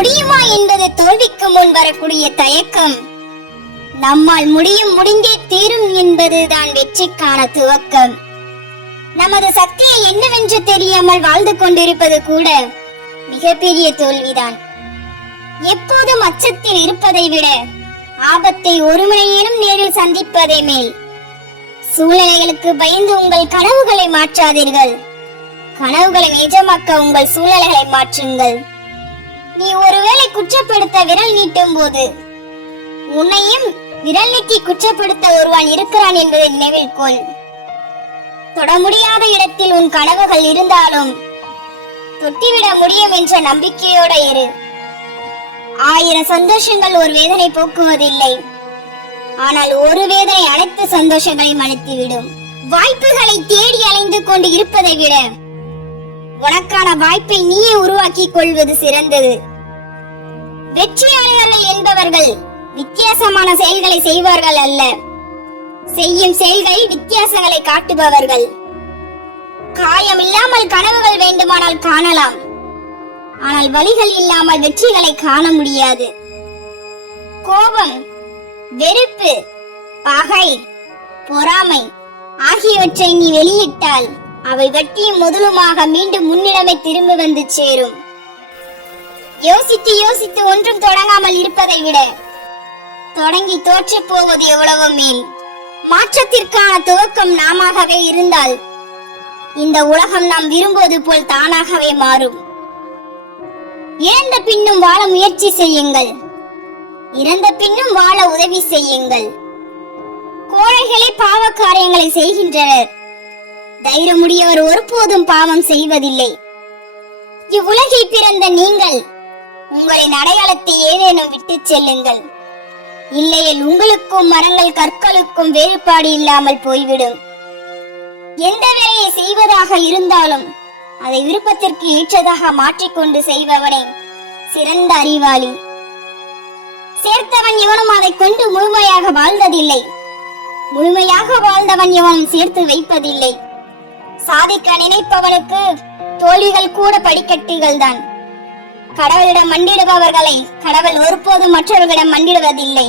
முடியுமா என்பது தோல்விக்கு முன் வரக்கூடிய தயக்கம். நம்மால் முடிந்தே தீரும் என்பதுதான் வெற்றிக்கான துவக்கம். நமது சக்தியை என்னவென்று தெரியாமல் வாழ்ந்து கொண்டிருப்பது கூட மிகப்பெரிய தோல்விதான். எப்போதும் அச்சத்தில் இருப்பதை விட ஆபத்தை ஒரு முறையேனும் நேரில் சந்திப்பதே மேல். சூழ்நிலைகளுக்கு பயந்து உங்கள் கனவுகளை மாற்றாதீர்கள். கனவுகளை நிஜமாக்க உங்கள் சூழ்நிலைகளை மாற்றுங்கள். நீ ஒருவேளை குற்றப்படுத்த விரல் நீட்டும் போது உன்னையும் விரல் நீட்டி குற்றப்படுத்த ஒருவன் இருக்கிறான் என்பதை நினைவில் கொள். தொட முடியாத இடத்தில் உன் கனவுகள் இருந்தாலும் தொட்டிவிட முடியும் என்ற நம்பிக்கையோட இரு. 1000 சந்தோஷங்கள் ஒரு வேதனை போக்குவதில்லை. ஆனால் ஒரு வேதனை அனைத்து சந்தோஷங்களையும் அழித்துவிடும். வாய்ப்புகளை தேடி அலைந்து கொண்டு இருப்பதை விட உனக்கான வாய்ப்பை நீயே உருவாக்கி கொள்வது சிறந்தது. வெற்றியாளர்கள் என்பவர்கள் வித்தியாசமான செயல்களை செய்வார்கள் அல்ல, செய்யும் செயல்களில் வித்தியாசங்களை காட்டுபவர்கள். காயம் இல்லாமல் கனவுகள் வேண்டுமானால் காணலாம், ஆனால் வலிகள் இல்லாமல் வெற்றிகளை காண முடியாது. கோபம், வெறுப்பு, பகை, பொறாமை ஆகியவற்றை நீ வெளியிட்டால் அவை வெட்டியும் முதலுமாக மீண்டும் முன்னிடமே திரும்பி வந்து சேரும். யோசித்து யோசித்து ஒன்றும் தொடங்காமல் இருப்பதை விட தொடங்கி தோற்று போவது எவ்வளவு மேல். மாற்றத்திற்கான துவக்கம் நாமவே இருந்தால் இந்த உலகம் நாம் விரும்புவது போல் தானாகவே மாறும். இழந்த பின்னும் வாழ முயற்சி செய்யுங்கள், இறந்த பின்னும் வாழ உதவி செய்யுங்கள். கோழைகளே பாவ காரியங்களை செய்கின்றனர். தைரியமுடையவர் ஒருபோதும் பாவம் செய்வதில்லை. இவ்வுலகில் பிறந்த நீங்கள் உங்களின் அடையாளத்தை ஏதேனும் விட்டு செல்லுங்கள். இல்லையில் உங்களுக்கும் மரங்கள் கற்களுக்கும் வேறுபாடு இல்லாமல் போய்விடும். எந்த வேலையை செய்வதாக இருந்தாலும் அதை விருப்பத்திற்கு ஏற்றதாக மாற்றிக்கொண்டு செய்பவனே சிறந்த அறிவாளி. சேர்த்தவன் எவனும் அதை கொண்டு முழுமையாக வாழ்ந்ததில்லை, முழுமையாக வாழ்ந்தவன் எவனும் சேர்த்து வைப்பதில்லை. சாதிக்க நினைப்பவனுக்கு தோல்விகள் கூட படிக்கட்டுகள் தான். கடவுளிடம் மண்டிடுபவர்களை கடவுள் ஒருபோதும் மற்றவர்களிடம் மண்டிடுவதில்லை.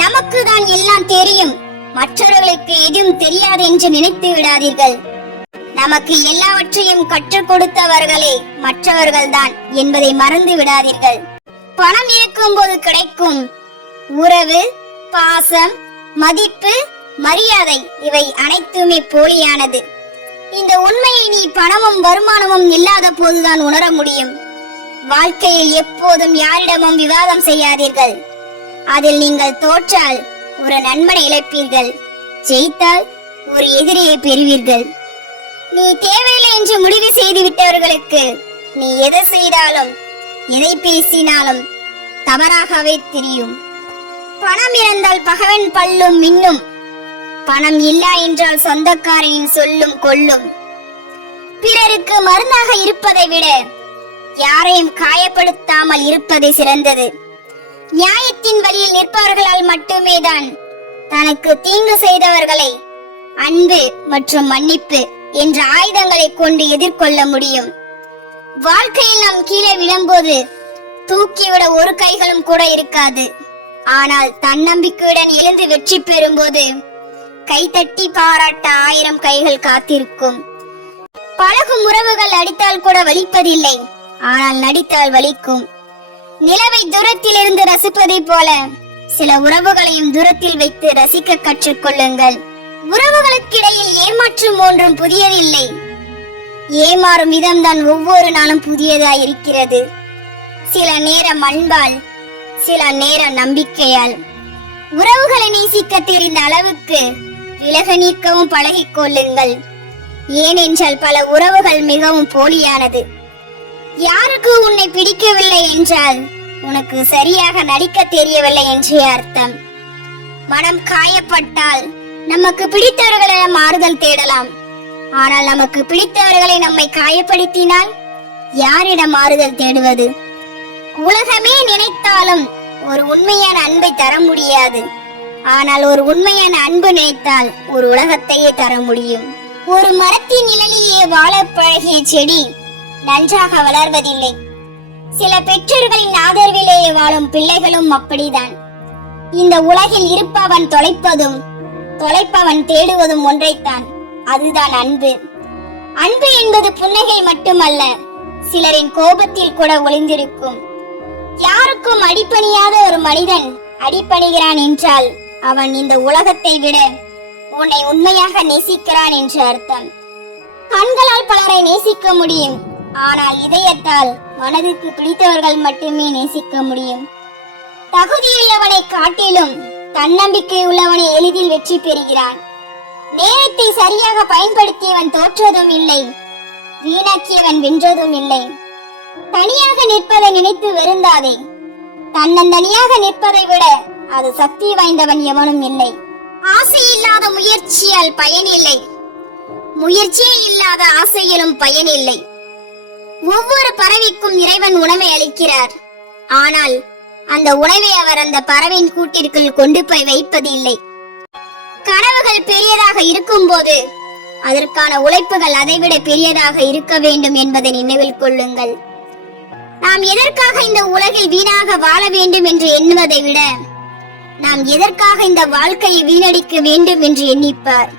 நமக்கு தான் எல்லாம் தெரியும், மற்றவர்களுக்கு எதுவும் தெரியாது என்று நினைத்து விடாதீர்கள். நமக்கு எல்லாவற்றையும் கற்றுக் கொடுத்தவர்களே மற்றவர்கள் தான் என்பதை மறந்து விடாதீர்கள். பணம் இருக்கும் போது கிடைக்கும் உறவு, பாசம், மதிப்பு, மரியாதை இவை அனைத்துமே போலியானது. இந்த உண்மையை நீ பணமும் வருமானமும் இல்லாத போதுதான் உணர முடியும். வாழ்க்கையில் எப்போதும் யாரிடமும் விவாதம் செய்யாதீர்கள். அதில் நீங்கள் தோற்றால் ஒரு நண்பனை இழப்பீர்கள், ஜெயித்தால் ஒரு எதிரியை பெறுவீர்கள். நீ தேவையில்லை என்று முடிவு செய்து விட்டவர்களுக்கு நீ எதை செய்தாலும் எதை பேசினாலும் தவறாகவே தெரியும். பணம் இருந்தால் பகவன் பல்லும் மின்னும், பணம் இல்லா என்றால் சொந்தக்காரனின் சொல்லும் கொல்லும். பிறருக்கு மருந்தாக இருப்பதை விட யாரையும் காயப்படுத்தாமல் இருப்பதே சிறந்தது. நியாயத்தின் வழியில் நிற்பவர்களால் மட்டுமே தான் தனக்கு தீங்கு செய்தவர்களை அன்பு மற்றும் மன்னிப்பு என்ற ஆயுதங்களை கொண்டு எதிர்கொள்ள முடியும். வாழ்க்கையில் நாம் கீழே விழும்போது தூக்கிவிட ஒரு கைகளும் கூட இருக்காது. ஆனால் தன்னம்பிக்கையுடன் எழுந்து வெற்றி பெறும்போது கைதட்டி பாராட்ட 1000 கைகள் காத்திருக்கும். பழகும் உறவுகள் அடித்தால் கூட வலிப்பதில்லை, ஆனால் நடித்தால் வலிக்கும். நிலவை தூரத்தில் இருந்து ரசிப்பதை போல சில உறவுகளையும் தூரத்தில் வைத்து ரசிக்க கற்றுக்கொள்ளுங்கள். உறவுகளுக்கிடையில் ஏமாற்றும் ஒன்றும் புதியதில்லை. ஏமாறும் விதம்தான் ஒவ்வொரு நாளும் புதியதாய் இருக்கிறது. சில நேரம் அன்பால், சில நேரம் நம்பிக்கையால். உறவுகளை நேசிக்க தெரிந்த அளவுக்கு விலக நீக்கவும் பழகிக் கொள்ளுங்கள். ஏனென்றால் பல உறவுகள் மிகவும் போலியானது. யாருக்கு உன்னை பிடிக்கவில்லை என்றால் உனக்கு சரியாக நடிக்க தெரியவில்லை என்றே அர்த்தம். மனம் காயப்பட்டால் நமக்கு பிடித்தவர்களிடம் ஆறுதல் தேடலாம். ஆனால் நமக்கு பிடித்தவர்களை நம்மை காயப்படுத்தினால் யாரிடம் ஆறுதல் தேடுவது? உலகமே நினைத்தாலும் ஒரு உண்மையான அன்பை தர முடியாது. ஆனால் ஒரு உண்மையான அன்பு நினைத்தால் ஒரு உலகத்தையே தர முடியும். ஒரு மரத்தின் நிழலிலே வாழ பழகிய செடி நன்றாக வளர்வதில்லை. சில பெற்றோர்களின் ஆதரவிலேயே வாழும் பிள்ளைகளும் அப்படிதான். இந்த உலகில் இருப்பவன் தொலைப்பதும் தொலைப்பவன் தேடுவதும் ஒன்றைத்தான். அதுதான் அன்பு. அன்பு என்பது புன்னகை மட்டுமல்ல, சிலரின் கோபத்தில் கூட ஒளிந்திருக்கும். யாருக்கும் அடிபணியாத ஒரு மனிதன் அடிபணிகிறான் என்றால் அவன் இந்த உலகத்தை விட உன்னை உண்மையாக நேசிக்கிறான் என்று அர்த்தம். கண்களால் பலரை நேசிக்க முடியும், ஆனால் இதயத்தால் மனதுக்கு பிடித்தவர்கள் மட்டுமே நேசிக்க முடியும். தகுதியுள்ளவனை காட்டிலும் தன்னம்பிக்கை உள்ளவனை எளிதில் வெற்றி பெறுகிறான். நேரத்தை சரியாக பயன்படுத்தியவன் தோற்றதும் இல்லை, வீணாக்கியவன் வென்றதும் இல்லை. தனியாக நிற்பதை நினைத்து வருந்தாதே. தன்னந்தனியாக நிற்பதை விட அது சக்தி வாய்ந்தவன் எவனும் இல்லை. ஆசை இல்லாத முயற்சியால் பயனில்லை, முயற்சியே இல்லாத ஆசையிலும் பயனில்லை. ஒவ்வொரு பறவைக்கும் இறைவன் உணவை அளிக்கிறார். ஆனால் அந்த உணவை அவர் அந்த பறவையின் கூட்டிற்குள் கொண்டு போய் வைப்பது இல்லை. கனவுகள் பெரியதாக இருக்கும் போது அதற்கான உழைப்புகள் அதைவிட பெரியதாக இருக்க வேண்டும் என்பதை நினைவில் கொள்ளுங்கள். நாம் எதற்காக இந்த உலகில் வீணாக வாழ வேண்டும் என்று எண்ணுவதை விட நாம் எதற்காக இந்த வாழ்க்கையை வீணடிக்க வேண்டும் என்று எண்ணிப்பார்.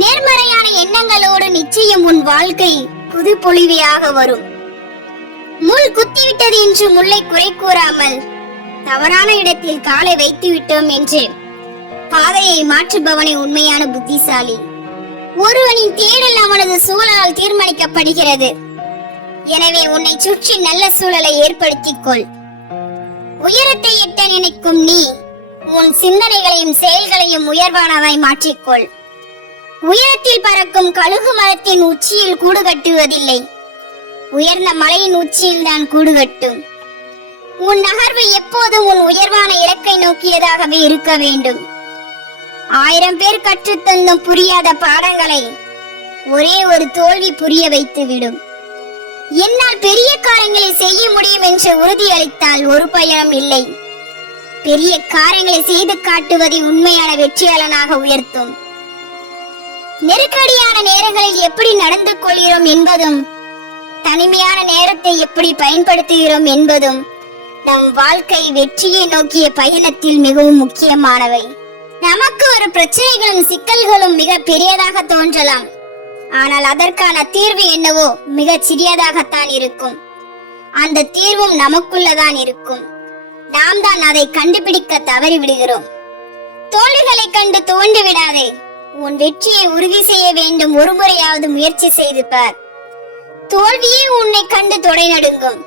நேர்மறையான எண்ணங்களோடு நிச்சயம் உன் வாழ்க்கை புது பொலிவையாக வரும். முள் குத்திவிட்டது என்று முல்லை குறை கூறாமல் தவறான இடத்தில் காலை வைத்து விட்டோம் என்று பாதையை மாற்றுபவனே உண்மையான புத்திசாலி. ஒருவனின் தேடல் அவனது சூழலால் தீர்மானிக்கப்படுகிறது. எனவே உன்னை சுற்றி நல்ல சூழலை ஏற்படுத்திக் கொள். உயரத்தை எட்ட நினைக்கும் நீ உன் சிந்தனைகளையும் செயல்களையும் உயர்வானதாய் மாற்றிக்கொள். உயரத்தில் பறக்கும் கழுகு மரத்தின் உச்சியில் கூடு கட்டுவதில்லை, உயர்ந்த மலையின் உச்சியில் தான் கூடு கட்டும். உன் நகர்வு எப்போதும் உன் உயர்வான இலக்கை நோக்கியதாகவே இருக்க வேண்டும். 1000 பேர் கற்றுத்தந்தும் புரியாத பாடங்களை ஒரே ஒரு தோல்வி புரிய வைத்து விடும். என்னால் பெரிய காரியங்களை செய்ய முடியும் என்று உறுதியளித்தால் ஒரு பயனும் இல்லை. பெரிய காரியங்களை செய்து காட்டுவதை உண்மையான வெற்றியாளனாக உயர்த்தும். நெருக்கடியான நேரங்களில் எப்படி நடந்து கொள்கிறோம் என்பதும் தனிமையான நேரத்தை எப்படி பயன்படுத்துகிறோம் என்பதும் நம் வாழ்க்கை வெற்றியை நோக்கிய பயணத்தில் மிகவும் முக்கியமானவை. நமக்கு ஒரு பிரச்சனைகளும் சிக்கல்களும் மிக பெரியதாக தோன்றலாம், ஆனால் அதற்கான தீர்வு என்னவோ மிகச் சிறியதாகத்தான் இருக்கும். அந்த தீர்வும் நமக்குள்ளதான் இருக்கும். நாம் தான் அதை கண்டுபிடிக்க தவறி விடுகிறோம். தோல்விகளை கண்டு துவண்டு விடாதே. உன் வெற்றியை உறுதி செய்ய வேண்டும். ஒரு முறையாவது முயற்சி செய்து பார். தோல்வியே உன்னை கண்டு தொடை நடுங்கும்.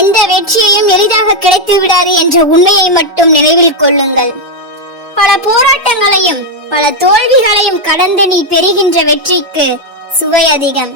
எந்த வெற்றியையும் எளிதாக கிடைத்து விடாது என்ற உண்மையை மட்டும் நினைவில் கொள்ளுங்கள். பல போராட்டங்களையும் பல தோல்விகளையும் கடந்து நீ பெறுகின்ற வெற்றிக்கு சுவை அதிகம்.